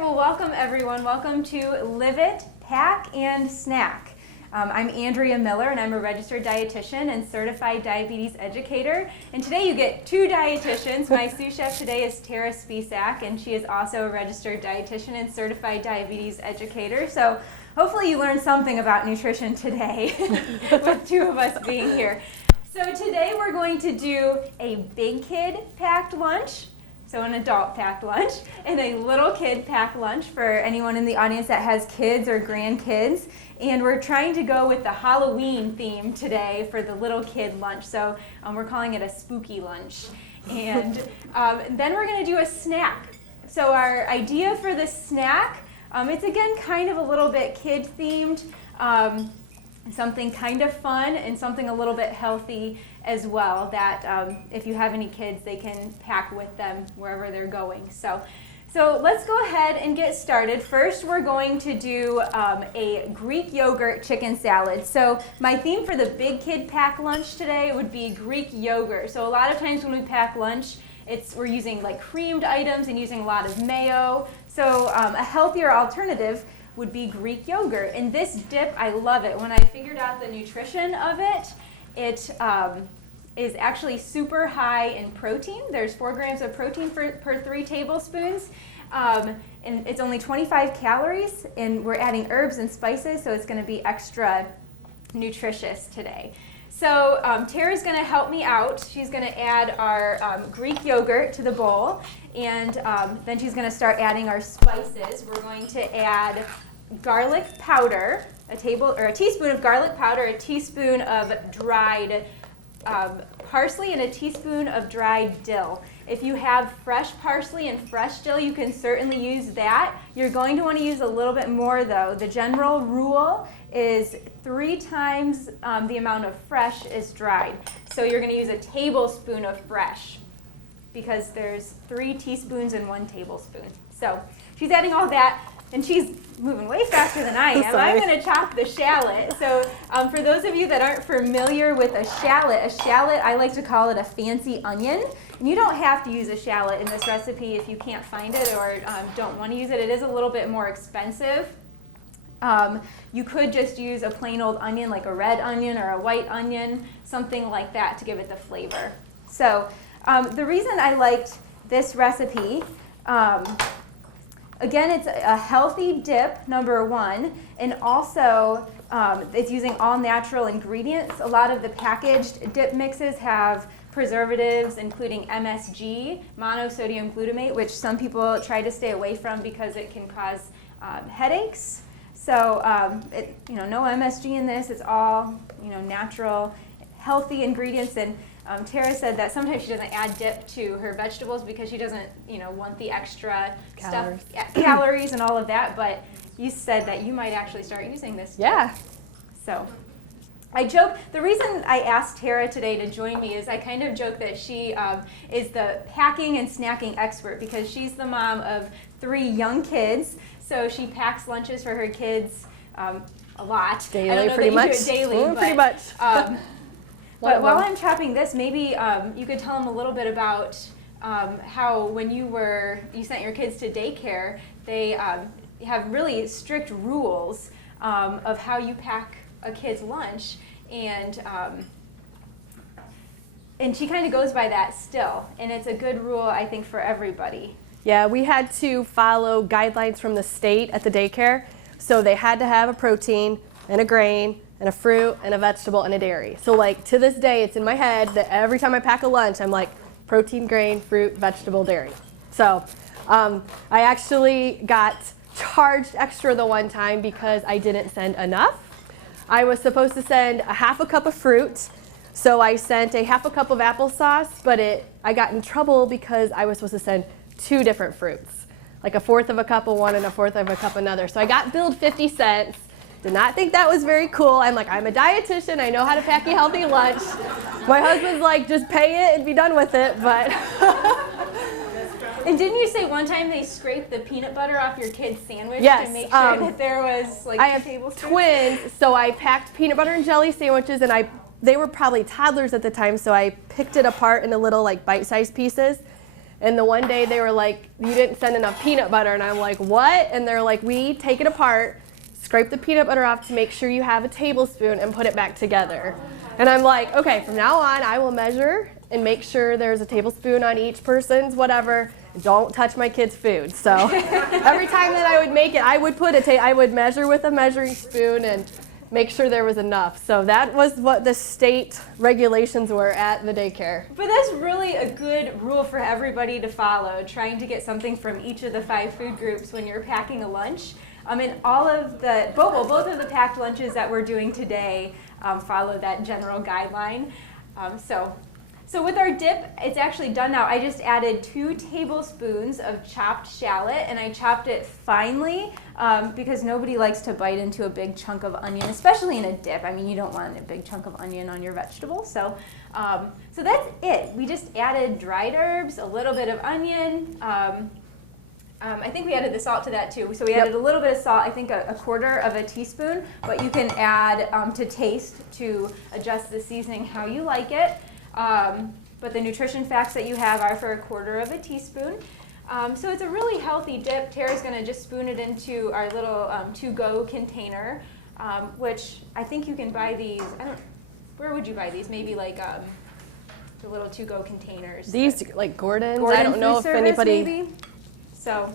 right, well, welcome everyone. Welcome to Live It, Pack, and Snack. I'm Andrea Miller, and I'm a registered dietitian and certified diabetes educator. And today you get two dietitians. My sous chef today is Spisak, and she is also a registered dietitian and certified diabetes educator. So hopefully you learned something about nutrition today with two of us being here. So today we're going to do a big kid packed lunch, so an adult packed lunch, and a little kid packed lunch for anyone in the audience that has kids or grandkids. And we're trying to go with the Halloween theme today for the little kid lunch. So we're calling it a spooky lunch. And then we're going to do a snack. So our idea for the snack, it's again kind of a little bit kid themed, something kind of fun and something a little bit healthy as well, that if you have any kids, they can pack with them wherever they're going. So let's go ahead and get started. First, we're going to do a Greek yogurt chicken salad. So my theme for the big kid pack lunch today would be Greek yogurt. So a lot of times when we pack lunch, we're using like creamed items and using a lot of mayo. So a healthier alternative would be Greek yogurt. And this dip, I love it. When I figured out the nutrition of it, it is actually super high in protein. There's 4 grams of protein per 3 tablespoons. And it's only 25 calories, and we're adding herbs and spices, so it's going to be extra nutritious today. So Tara's going to help me out. She's going to add our Greek yogurt to the bowl, and then she's going to start adding our spices. We're going to add garlic powder, a teaspoon of garlic powder, a teaspoon of dried parsley, and a teaspoon of dried dill. If you have fresh parsley and fresh dill, you can certainly use that. You're going to want to use a little bit more though. The general rule is 3 times the amount of fresh is dried. So you're going to use a tablespoon of fresh because there's 3 teaspoons in 1 tablespoon. So she's adding all that. And she's moving way faster than I am. I'm going to chop the shallot. So for those of you that aren't familiar with a shallot, I like to call it a fancy onion. And you don't have to use a shallot in this recipe if you can't find it or don't want to use it. It is a little bit more expensive. You could just use a plain old onion, like a red onion or a white onion, something like that to give it the flavor. So the reason I liked this recipe, again, it's a healthy dip, number 1, and also it's using all natural ingredients. A lot of the packaged dip mixes have preservatives, including MSG, monosodium glutamate, which some people try to stay away from because it can cause headaches. So, no MSG in this. It's all, natural, healthy ingredients. And Tara said that sometimes she doesn't add dip to her vegetables because she doesn't, want the extra calories and all of that. But you said that you might actually start using this dip. Yeah. So I joke. The reason I asked Tara today to join me is I kind of joke that she is the packing and snacking expert because she's the mom of 3 young kids. So she packs lunches for her kids a lot. Daily, I don't know pretty that much. You do it daily, but, pretty much. But while I'm chopping this, maybe you could tell them a little bit about how when you sent your kids to daycare, they have really strict rules of how you pack a kid's lunch, and she kind of goes by that still, and it's a good rule, I think, for everybody. Yeah, we had to follow guidelines from the state at the daycare, so they had to have a protein and a grain and a fruit and a vegetable and a dairy. So like to this day, it's in my head that every time I pack a lunch, I'm like protein, grain, fruit, vegetable, dairy. So I actually got charged extra the one time because I didn't send enough. I was supposed to send a half a cup of fruit, so I sent a half a cup of applesauce, but I got in trouble because I was supposed to send 2 different fruits, like a fourth of a cup of one and a fourth of a cup another. So I got billed 50 cents. Did not think that was very cool. I'm like, I'm a dietitian. I know how to pack a healthy lunch. My husband's like, just pay it and be done with it. But And didn't you say one time they scraped the peanut butter off your kid's sandwich yes, to make sure that there was like 2 tablespoons? I have twins, so I packed peanut butter and jelly sandwiches, and they were probably toddlers at the time, so I picked it apart into little like bite-sized pieces. And the one day they were like, you didn't send enough peanut butter. And I'm like, what? And they're like, we take it apart, scrape the peanut butter off to make sure you have a tablespoon and put it back together. And I'm like, okay, from now on I will measure and make sure there's a tablespoon on each person's whatever. Don't touch my kids' food. So every time that I would make it, I would I would measure with a measuring spoon and make sure there was enough. So that was what the state regulations were at the daycare. But that's really a good rule for everybody to follow, trying to get something from each of the 5 food groups when you're packing a lunch. And all of the, both of the packed lunches that we're doing today follow that general guideline. So with our dip, it's actually done now. I just added 2 tablespoons of chopped shallot, and I chopped it finely because nobody likes to bite into a big chunk of onion, especially in a dip. I mean, you don't want a big chunk of onion on your vegetable. So that's it. We just added dried herbs, a little bit of onion. I think we added the salt to that too. So we added a little bit of salt, I think a quarter of a teaspoon, but you can add to taste to adjust the seasoning how you like it. But the nutrition facts that you have are for a quarter of a teaspoon. So it's a really healthy dip. Tara's going to just spoon it into our little to-go container, which I think you can buy these. Where would you buy these? Maybe like the little to-go containers. These like Gordon's. Gordon I don't know food if service, anybody maybe. So,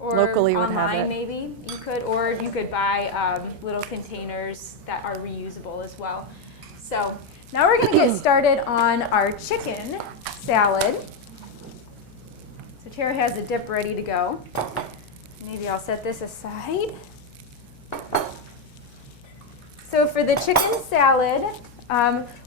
or locally would online have it. maybe you could, or you could buy little containers that are reusable as well. So. Now we're going to get started on our chicken salad. So Tara has the dip ready to go. Maybe I'll set this aside. So for the chicken salad,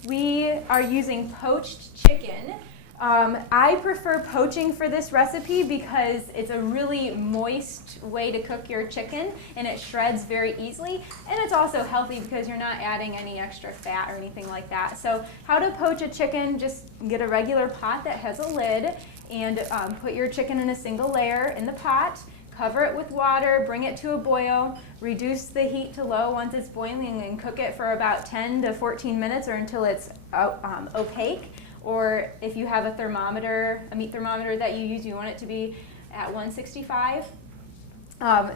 we are using poached chicken. I prefer poaching for this recipe because it's a really moist way to cook your chicken and it shreds very easily, and it's also healthy because you're not adding any extra fat or anything like that. So how to poach a chicken: just get a regular pot that has a lid and put your chicken in a single layer in the pot, cover it with water, bring it to a boil, reduce the heat to low once it's boiling, and cook it for about 10 to 14 minutes or until it's opaque. Or if you have a thermometer, a meat thermometer that you use, you want it to be at 165.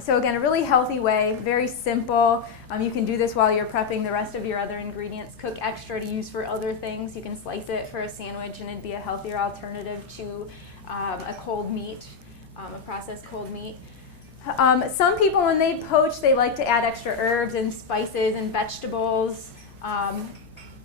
So again, a really healthy way, very simple. You can do this while you're prepping the rest of your other ingredients. Cook extra to use for other things. You can slice it for a sandwich and it'd be a healthier alternative to a cold meat, a processed cold meat. Some people, when they poach, they like to add extra herbs and spices and vegetables.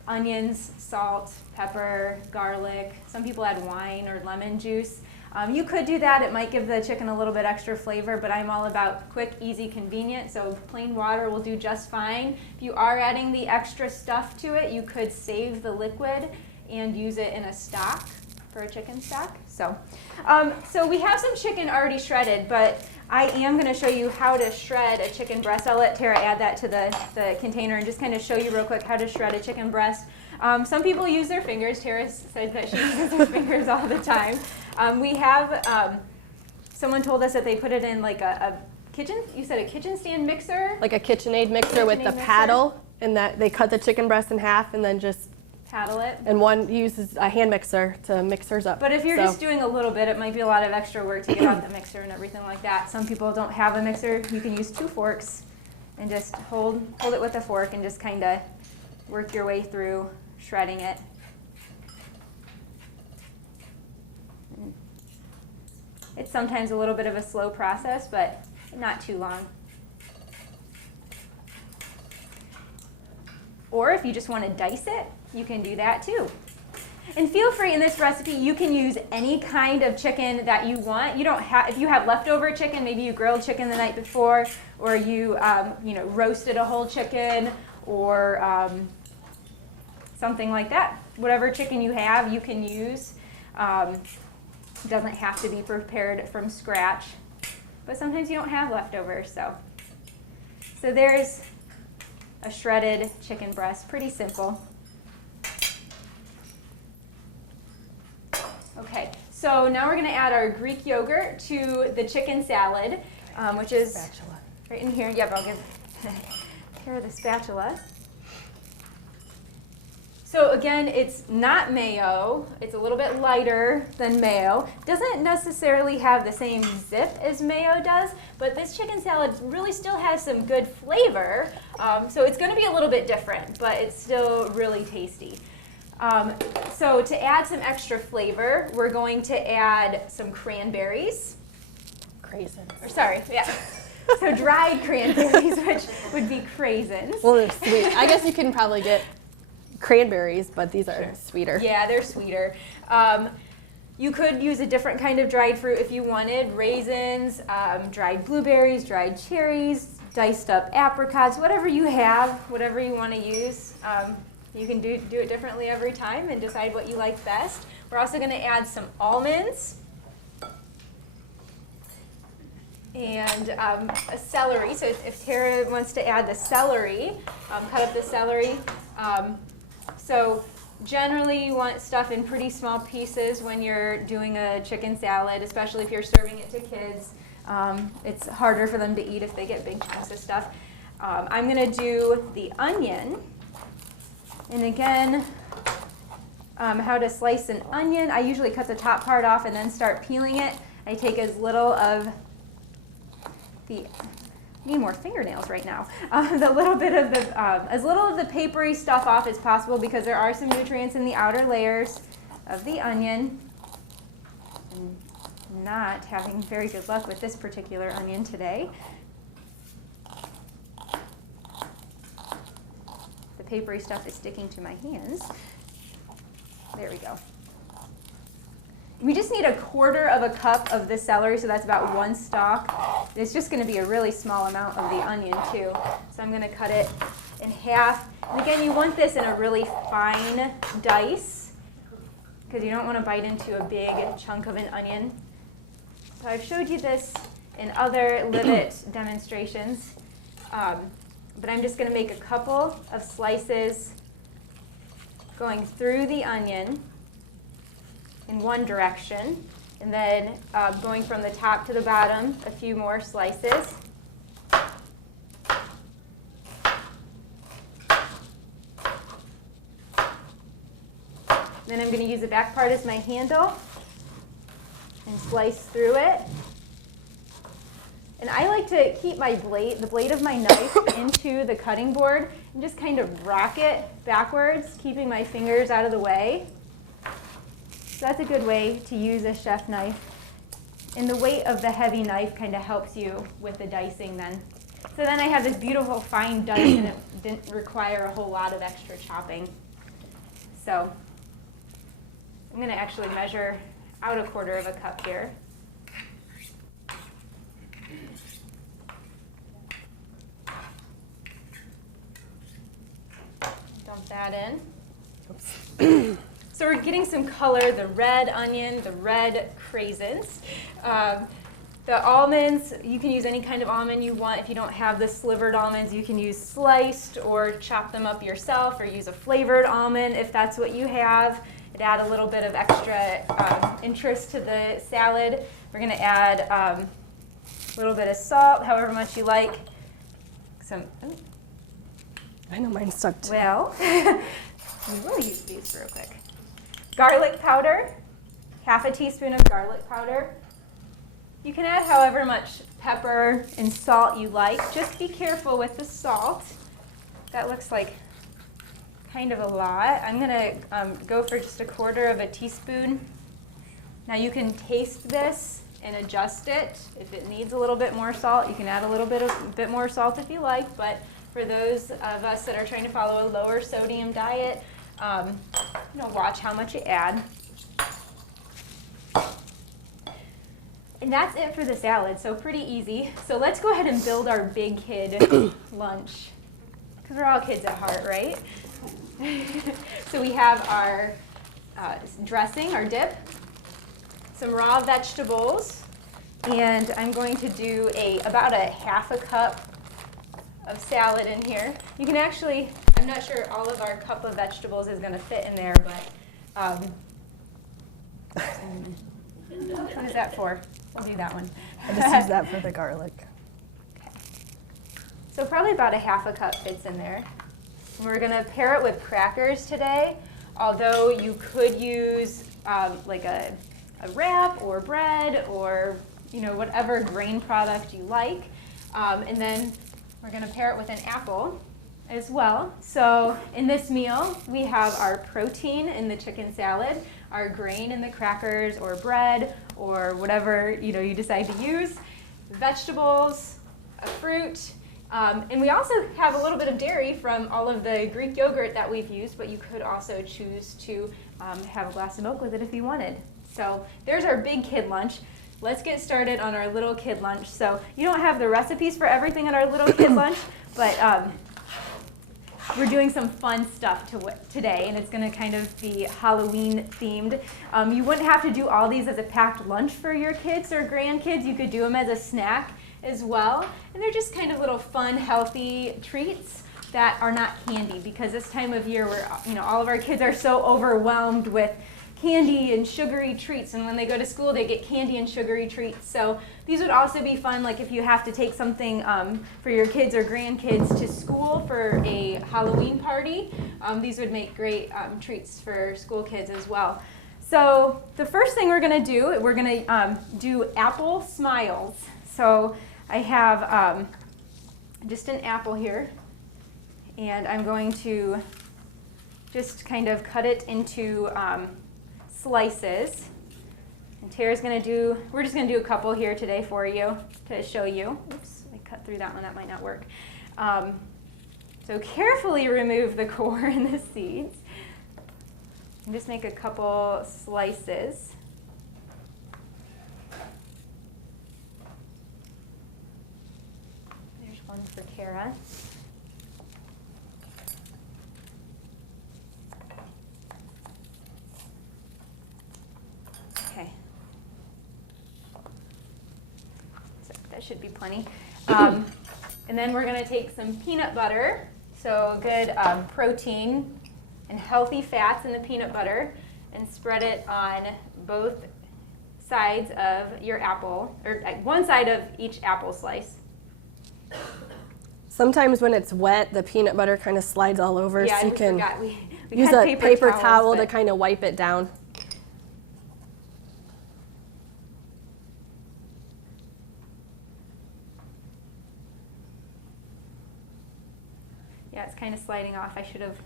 Onions, salt, pepper, garlic. Some people add wine or lemon juice. You could do that. It might give the chicken a little bit extra flavor, but I'm all about quick, easy, convenient, so plain water will do just fine. If you are adding the extra stuff to it, you could save the liquid and use it in a stock for a chicken stock. So we have some chicken already shredded, but I am going to show you how to shred a chicken breast. I'll let Tara add that to the container and just kind of show you real quick how to shred a chicken breast. Some people use their fingers. Tara says that she uses her fingers all the time. We have, someone told us that they put it in like a kitchen, you said a kitchen stand mixer? Like a KitchenAid mixer with the paddle, and that they cut the chicken breast in half and then just paddle it. And one uses a hand mixer to mix hers up. But if you're just doing a little bit, it might be a lot of extra work to get out the mixer and everything like that. Some people don't have a mixer. You can use 2 forks and just hold it with a fork and just kind of work your way through shredding it. It's sometimes a little bit of a slow process, but not too long. Or if you just want to dice it, you can do that too. And feel free, in this recipe, you can use any kind of chicken that you want. You don't have, if you have leftover chicken, maybe you grilled chicken the night before, or you roasted a whole chicken, or something like that. Whatever chicken you have, you can use. It doesn't have to be prepared from scratch, but sometimes you don't have leftovers. So there's a shredded chicken breast, pretty simple. Okay, so now we're going to add our Greek yogurt to the chicken salad, which is spatula right in here. Yep, I'll give Tara the spatula. So again, it's not mayo. It's a little bit lighter than mayo. Doesn't necessarily have the same zip as mayo does, but this chicken salad really still has some good flavor. So it's going to be a little bit different, but it's still really tasty. So to add some extra flavor, we're going to add some cranberries. Raisins. Or sorry, yeah. So dried cranberries, which would be raisins. Well, they're sweet. I guess you can probably get cranberries, but these are sweeter. Yeah, they're sweeter. You could use a different kind of dried fruit if you wanted. Raisins, dried blueberries, dried cherries, diced up apricots, whatever you have, whatever you want to use. You can do it differently every time and decide what you like best. We're also going to add some almonds and a celery. So if Tara wants to add the celery, cut up the celery. So generally you want stuff in pretty small pieces when you're doing a chicken salad, especially if you're serving it to kids. It's harder for them to eat if they get big chunks of stuff. I'm going to do the onion. And again, how to slice an onion. I usually cut the top part off and then start peeling it. I take as little of I need more fingernails right now. As little of the papery stuff off as possible because there are some nutrients in the outer layers of the onion. I'm not having very good luck with this particular onion today. The papery stuff is sticking to my hands. There we go. We just need 1/4 cup of the celery, so that's about 1 stalk. It's just going to be a really small amount of the onion too. So I'm going to cut it in half. And again, you want this in a really fine dice because you don't want to bite into a big chunk of an onion. So I've showed you this in other Live It demonstrations, but I'm just going to make a couple of slices going through the onion in one direction, and then going from the top to the bottom, a few more slices. Then I'm going to use the back part as my handle and slice through it. And I like to keep the blade of my knife into the cutting board and just kind of rock it backwards, keeping my fingers out of the way. So that's a good way to use a chef knife. And the weight of the heavy knife kind of helps you with the dicing then. So then I have this beautiful fine dice and it didn't require a whole lot of extra chopping. So I'm going to actually measure out 1/4 cup here. Dump that in. Oops. So we're getting some color, the red onion, the red raisins. The almonds, you can use any kind of almond you want. If you don't have the slivered almonds, you can use sliced or chop them up yourself or use a flavored almond if that's what you have. It'd add a little bit of extra interest to the salad. We're going to add a little bit of salt, however much you like. I know mine's stuck too. Well, we will use these real quick. Garlic powder, 1/2 teaspoon of garlic powder. You can add however much pepper and salt you like. Just be careful with the salt. That looks like kind of a lot. I'm going to go for just 1/4 teaspoon. Now you can taste this and adjust it. If it needs a little bit more salt, you can add a bit more salt if you like. But for those of us that are trying to follow a lower sodium diet, watch how much you add. And that's it for the salad, so pretty easy. So let's go ahead and build our big kid lunch, because we're all kids at heart, right? So we have our dressing, our dip, some raw vegetables, and I'm going to do about 1/2 cup of salad in here. You can actually, I'm not sure all of our cup of vegetables is going to fit in there, but what is that for? I'll do that one. I just use that for the garlic. Okay. So probably about 1/2 cup fits in there. We're going to pair it with crackers today, although you could use like a wrap or bread or whatever grain product you like. And then we're going to pair it with an apple as well. So in this meal, we have our protein in the chicken salad, our grain in the crackers or bread or whatever you decide to use, vegetables, a fruit, and we also have a little bit of dairy from all of the Greek yogurt that we've used, but you could also choose to have a glass of milk with it if you wanted. So there's our big kid lunch. Let's get started on our little kid lunch. So you don't have the recipes for everything in our little kid lunch, but we're doing some fun stuff today, and it's going to kind of be Halloween themed. You wouldn't have to do all these as a packed lunch for your kids or grandkids. You could do them as a snack as well. And they're just kind of little fun, healthy treats that are not candy, because this time of year where all of our kids are so overwhelmed with candy and sugary treats, and when they go to school they get candy and sugary treats. So these would also be fun, like if you have to take something for your kids or grandkids to school for a Halloween party. These would make great treats for school kids as well. So the first thing we're going to do apple smiles. So I have just an apple here, and I'm going to just kind of cut it into slices. And Tara's going to we're just going to do a couple here today for you to show you. Oops, I cut through that one, that might not work. So carefully remove the core and the seeds. And just make a couple slices. There's one for Tara. Okay. So that should be plenty. And then we're going to take some peanut butter, so good protein and healthy fats in the peanut butter, and spread it on both sides of your apple, or one side of each apple slice. Sometimes when it's wet, the peanut butter kind of slides all over, Yeah, so you can we use had a paper towels, towel to but- kind of wipe it down. Yeah, it's kind of sliding off. I should have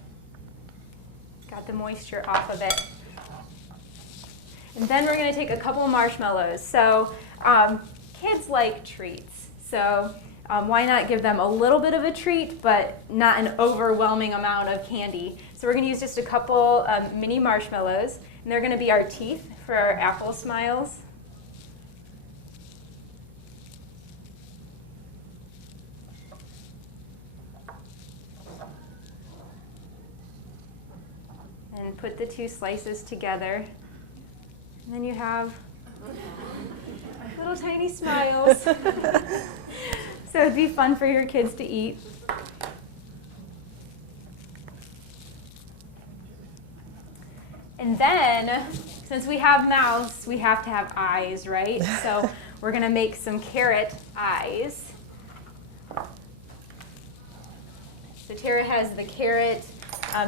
got the moisture off of it. And then we're going to take a couple marshmallows. So kids like treats. So why not give them a little bit of a treat, but not an overwhelming amount of candy. So we're going to use just a couple mini marshmallows, and they're going to be our teeth for our apple smiles. And put the two slices together. And then you have little tiny smiles. So it'd be fun for your kids to eat. And then, since we have mouths, we have to have eyes, right? So we're going to make some carrot eyes. So Tara has the carrot.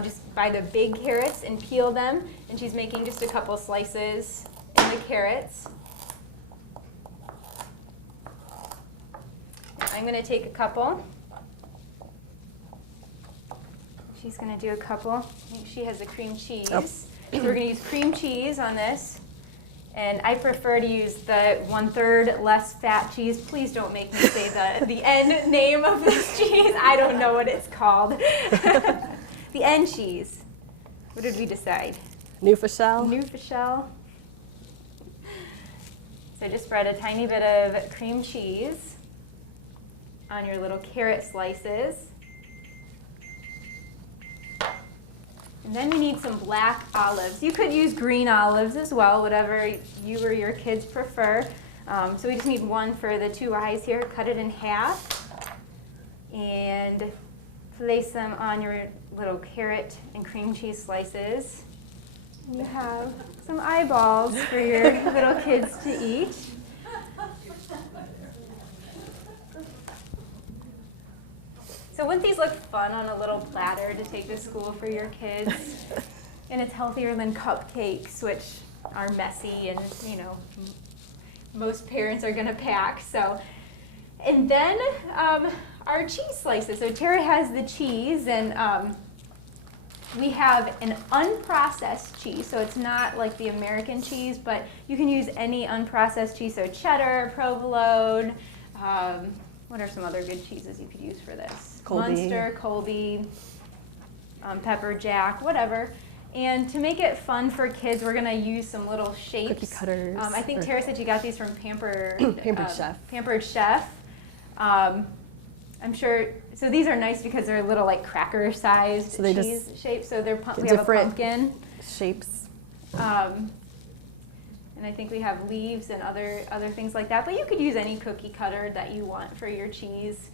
Just buy the big carrots and peel them, and she's making just a couple slices in the carrots. I'm going to take a couple. She's going to do a couple. I think she has the cream cheese. Oh. So we're going to use cream cheese on this. And I prefer to use the 1/3 less fat cheese. Please don't make me say the end name of this cheese. I don't know what it's called. The end cheese. What did we decide? Neufchâtel. Neufchâtel. So just spread a tiny bit of cream cheese on your little carrot slices. And then we need some black olives. You could use green olives as well, whatever you or your kids prefer. So we just need one for the two eyes here. Cut it in half and place them on your little carrot and cream cheese slices. You have some eyeballs for your little kids to eat. So wouldn't these look fun on a little platter to take to school for your kids? And it's healthier than cupcakes, which are messy and, you know, most parents are going to pack. So, and then our cheese slices. So Tara has the cheese, and we have an unprocessed cheese. So it's not like the American cheese, but you can use any unprocessed cheese. So cheddar, provolone. What are some other good cheeses you could use for this? Colby. Munster, Colby, pepper jack, whatever. And to make it fun for kids, we're going to use some little shapes. Cookie cutters. I think Tara said you got these from Pampered Chef. Pampered Chef. I'm sure, so these are nice because they're little like cracker-sized cheese shapes. So they're we have a pumpkin. Shapes. And I think we have leaves and other things like that. But you could use any cookie cutter that you want for your cheese.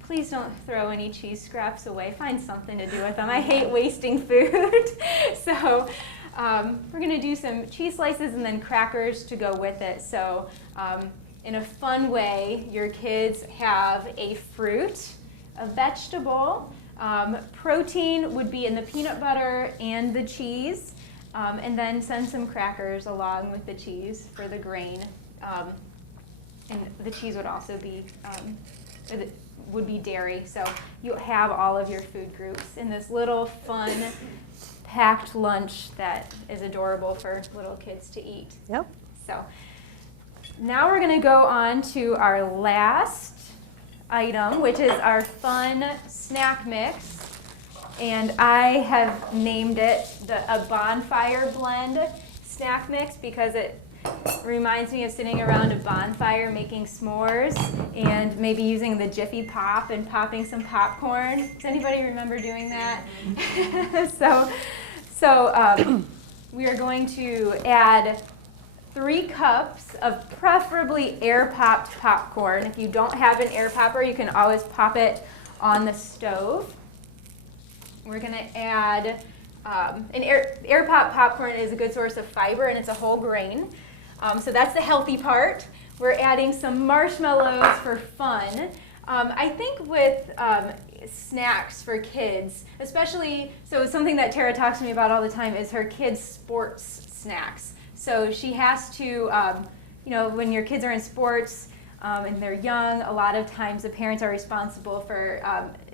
Please don't throw any cheese scraps away. Find something to do with them. I hate wasting food. So we're going to do some cheese slices and then crackers to go with it. So in a fun way, your kids have a fruit, a vegetable. Protein would be in the peanut butter and the cheese. And then send some crackers along with the cheese for the grain. And the cheese would also be dairy. So you have all of your food groups in this little fun packed lunch that is adorable for little kids to eat. Yep. So now we're going to go on to our last item, which is our fun snack mix. And I have named it a Bonfire blend snack mix because it reminds me of sitting around a bonfire making s'mores and maybe using the Jiffy Pop and popping some popcorn. Does anybody remember doing that? So we are going to add 3 cups of preferably air-popped popcorn. If you don't have an air popper, you can always pop it on the stove. We're going to add, an air pop popcorn is a good source of fiber, and it's a whole grain. So that's the healthy part. We're adding some marshmallows for fun. I think with snacks for kids, especially, so something that Tara talks to me about all the time is her kids' sports snacks. So she has to, you know, when your kids are in sports and they're young, a lot of times the parents are responsible for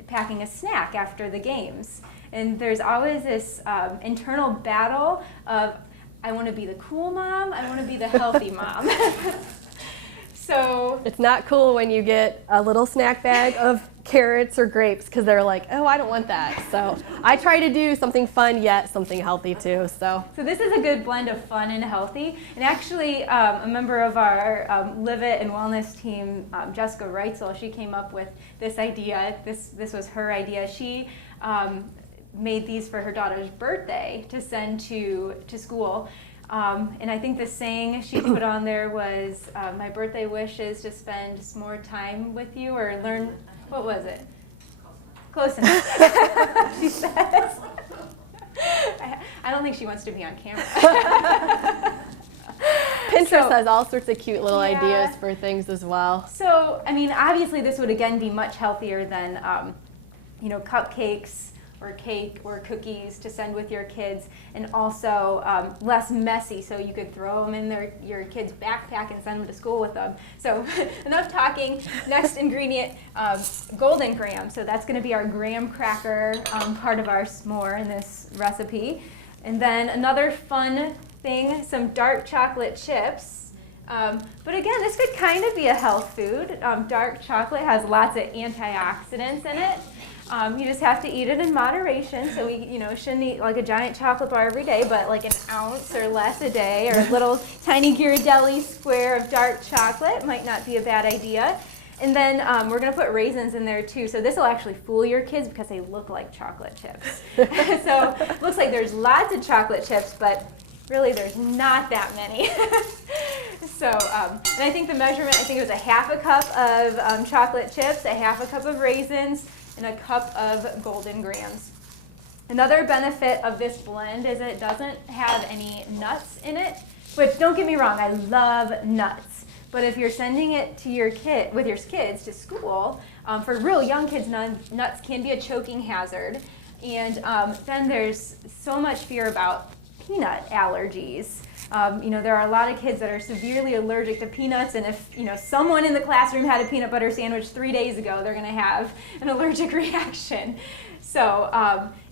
packing a snack after the games. And there's always this internal battle of, I want to be the cool mom, I want to be the healthy mom. So it's not cool when you get a little snack bag of carrots or grapes because they're like, oh, I don't want that. So I try to do something fun yet something healthy too. So this is a good blend of fun and healthy. And actually, a member of our Live It and Wellness team, Jessica Reitzel, she came up with this idea. This was her idea. She made these for her daughter's birthday to send to school. And I think the saying she put on there was, my birthday wish is to spend some more time with you or learn, what was it? Close enough. She says. I don't think she wants to be on camera. Pinterest has all sorts of cute little ideas for things as well. So, I mean, obviously this would again be much healthier than, you know, cupcakes or cake or cookies to send with your kids, and also less messy, so you could throw them in your kid's backpack and send them to school with them. So enough talking. Next ingredient, golden graham. So that's going to be our graham cracker, part of our s'more in this recipe. And then another fun thing, some dark chocolate chips. But again, this could kind of be a health food. Dark chocolate has lots of antioxidants in it. You just have to eat it in moderation. So we, you know, shouldn't eat like a giant chocolate bar every day, but like an ounce or less a day, or a little tiny Ghirardelli square of dark chocolate might not be a bad idea. And then we're going to put raisins in there too. So this will actually fool your kids because they look like chocolate chips. So it looks like there's lots of chocolate chips, but really there's not that many. So, and I think the measurement, I think it was a half a cup of chocolate chips, a half a cup of raisins, and a cup of golden grahams. Another benefit of this blend is it doesn't have any nuts in it, but don't get me wrong, I love nuts. But if you're sending it to your with your kids to school, for real young kids, nuts can be a choking hazard. And then there's so much fear about peanut allergies. There are a lot of kids that are severely allergic to peanuts, and if someone in the classroom had a peanut butter sandwich 3 days ago, they're going to have an allergic reaction. So,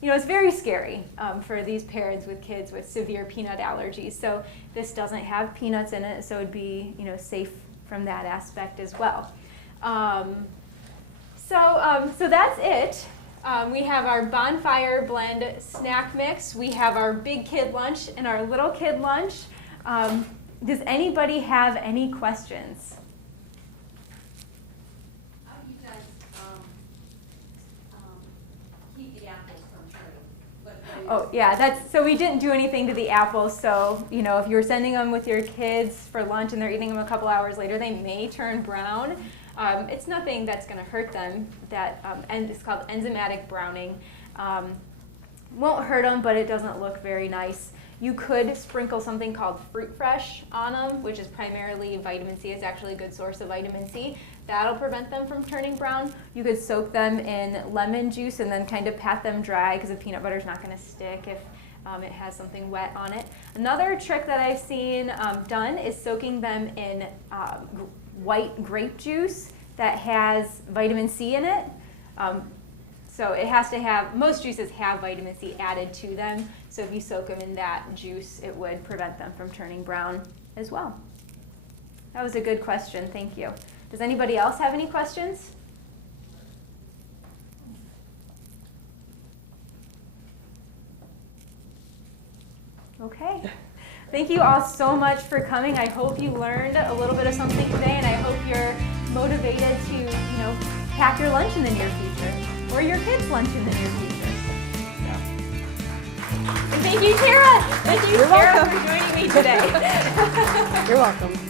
it's very scary for these parents with kids with severe peanut allergies. So this doesn't have peanuts in it, so it'd be safe from that aspect as well. So that's it. We have our Bonfire blend snack mix. We have our big kid lunch and our little kid lunch. Does anybody have any questions? How do you guys keep the apples from turning? Oh yeah, so we didn't do anything to the apples. So if you're sending them with your kids for lunch and they're eating them a couple hours later, they may turn brown. It's nothing that's going to hurt them. And it's called enzymatic browning. Won't hurt them, but it doesn't look very nice. You could sprinkle something called Fruit Fresh on them, which is primarily vitamin C. It's actually a good source of vitamin C. That'll prevent them from turning brown. You could soak them in lemon juice and then kind of pat them dry, because the peanut butter is not going to stick if it has something wet on it. Another trick that I've seen done is soaking them in white grape juice that has vitamin C in it. So it has to have, most juices have vitamin C added to them. So if you soak them in that juice, it would prevent them from turning brown as well. That was a good question, thank you. Does anybody else have any questions? Okay. Thank you all so much for coming. I hope you learned a little bit of something today, and I hope you're motivated to, pack your lunch in the near future, or your kids' lunch in the near future. And thank you, Tara. Thank you, Tara, for joining me today. You're welcome.